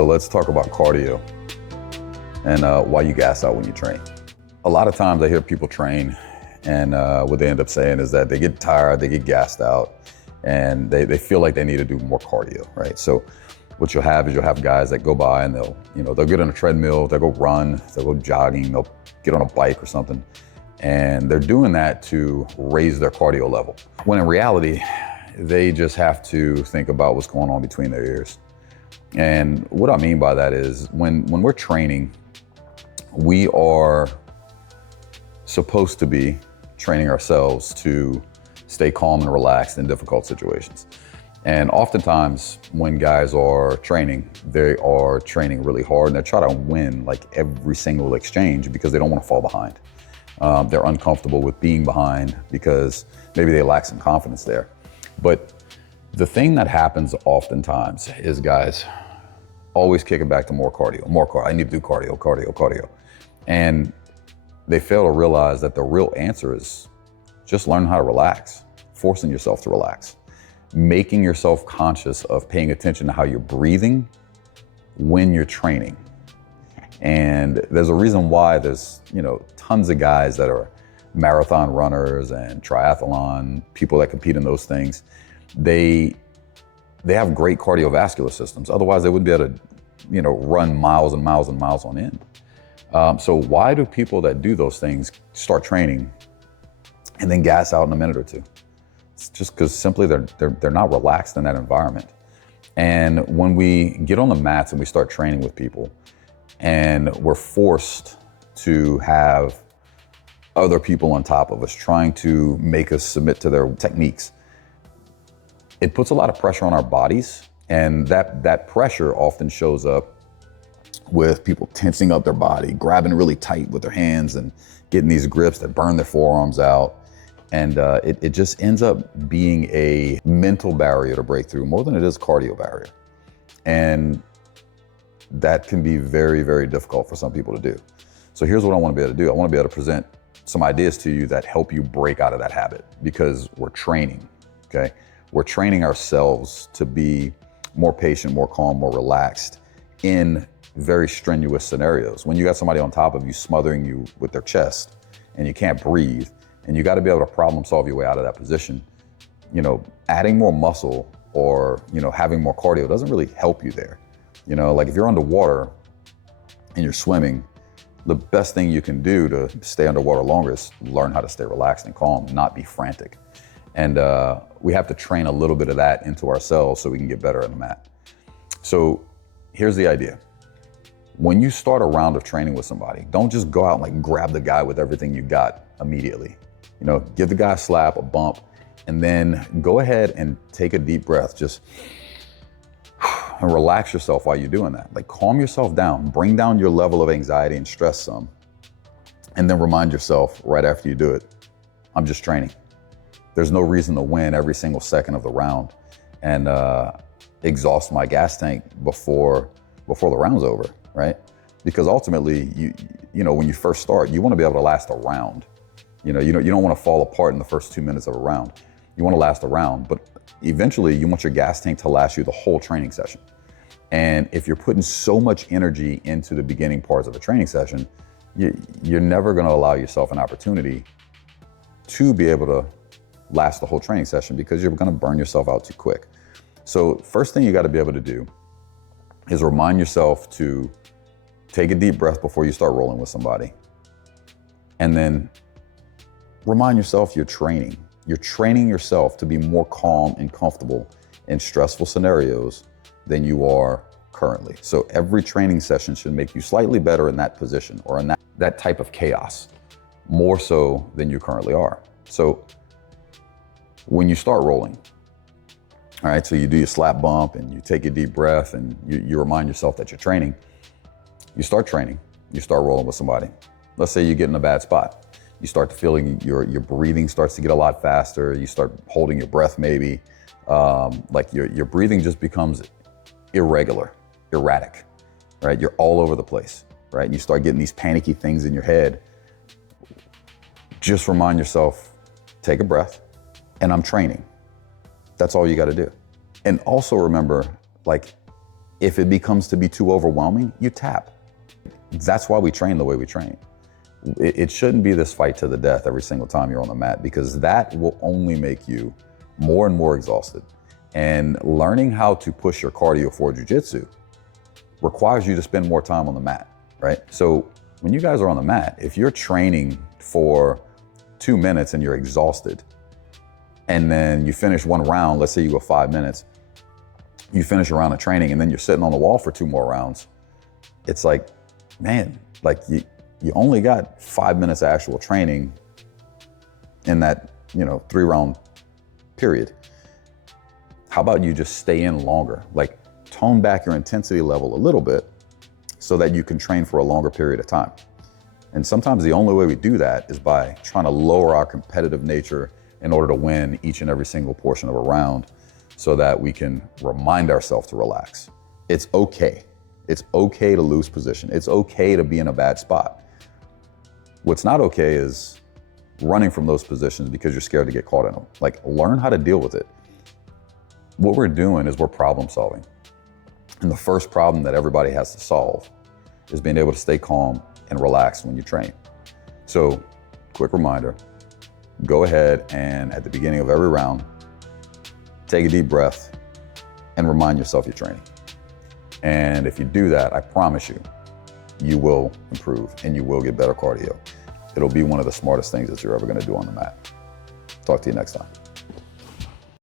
So let's talk about cardio and why you gas out when you train. A lot of times I hear people train and what they end up saying is that they get tired, they get gassed out, and they feel like they need to do more cardio, right? So what you'll have guys that go by and they'll get on a treadmill, they'll go run, they'll go jogging, they'll get on a bike or something. And they're doing that to raise their cardio level. When in reality, they just have to think about what's going on between their ears. And what I mean by that is when we're training, we are supposed to be training ourselves to stay calm and relaxed in difficult situations. And oftentimes when guys are training, they are training really hard and they try to win like every single exchange because they don't want to fall behind. They're uncomfortable with being behind because maybe they lack some confidence there. But the thing that happens oftentimes is guys always kick it back to more cardio. I need to do cardio. And they fail to realize that the real answer is just learn how to relax, forcing yourself to relax, making yourself conscious of paying attention to how you're breathing when you're training. And there's a reason why there's, tons of guys that are marathon runners and triathlon, people that compete in those things. They have great cardiovascular systems. Otherwise they wouldn't be able to, run miles and miles and miles on end. So why do people that do those things start training and then gas out in a minute or two? It's just because simply they're not relaxed in that environment. And when we get on the mats and we start training with people and we're forced to have other people on top of us trying to make us submit to their techniques, it puts a lot of pressure on our bodies. And that pressure often shows up with people tensing up their body, grabbing really tight with their hands and getting these grips that burn their forearms out. And it just ends up being a mental barrier to break through more than it is a cardio barrier. And that can be very, very difficult for some people to do. So here's what I want to be able to do. I want to be able to present some ideas to you that help you break out of that habit because we're training, okay? We're training ourselves to be more patient, more calm, more relaxed in very strenuous scenarios. When you got somebody on top of you smothering you with their chest and you can't breathe and you got to be able to problem solve your way out of that position, adding more muscle or, having more cardio doesn't really help you there. Like if you're underwater and you're swimming, the best thing you can do to stay underwater longer is learn how to stay relaxed and calm, not be frantic. And we have to train a little bit of that into ourselves so we can get better on the mat. So here's the idea. When you start a round of training with somebody, don't just go out and grab the guy with everything you got immediately. Give the guy a slap, a bump, and then go ahead and take a deep breath. Just and relax yourself while you're doing that. Like calm yourself down, bring down your level of anxiety and stress some, and then remind yourself right after you do it, I'm just training. There's no reason to win every single second of the round and exhaust my gas tank before the round's over, right? Because ultimately, when you first start, you want to be able to last a round. You don't want to fall apart in the first 2 minutes of a round. You want to last a round, but eventually you want your gas tank to last you the whole training session. And if you're putting so much energy into the beginning parts of a training session, you're never going to allow yourself an opportunity to be able to last the whole training session because you're going to burn yourself out too quick. So first thing you got to be able to do is remind yourself to take a deep breath before you start rolling with somebody. And then remind yourself you're training. You're training yourself to be more calm and comfortable in stressful scenarios than you are currently. So every training session should make you slightly better in that position or in that type of chaos, more so than you currently are. So when you start rolling, all right, so you do your slap bump and you take a deep breath and you remind yourself that you're training. You start training, you start rolling with somebody. Let's say you get in a bad spot. You start to feeling your breathing starts to get a lot faster. You start holding your breath maybe. Like your breathing just becomes irregular, erratic, right? You're all over the place, right? And you start getting these panicky things in your head. Just remind yourself, take a breath, and I'm training. That's all you got to do. And also remember, like, If it becomes to be too overwhelming, you tap. That's why we train the way we train. It shouldn't be this fight to the death every single time you're on the mat, because that will only make you more and more exhausted. And learning how to push your cardio for jiu-jitsu requires you to spend more time on the mat, right? So when you guys are on the mat, if you're training for 2 minutes and you're exhausted, and then you finish one round, let's say you go 5 minutes, you finish a round of training and then you're sitting on the wall for 2 more rounds, it's like, man, like you only got 5 minutes of actual training in that, 3-round period. How about you just stay in longer? Like, tone back your intensity level a little bit so that you can train for a longer period of time. And sometimes the only way we do that is by trying to lower our competitive nature in order to win each and every single portion of a round, so that we can remind ourselves to relax. It's okay. It's okay to lose position. It's okay to be in a bad spot. What's not okay is running from those positions because you're scared to get caught in them. Like, learn how to deal with it. What we're doing is we're problem solving. And the first problem that everybody has to solve is being able to stay calm and relaxed when you train. So, quick reminder, go ahead and at the beginning of every round, take a deep breath and remind yourself you're training. And if you do that, I promise you, you will improve and you will get better cardio. It'll be one of the smartest things that you're ever gonna do on the mat. Talk to you next time.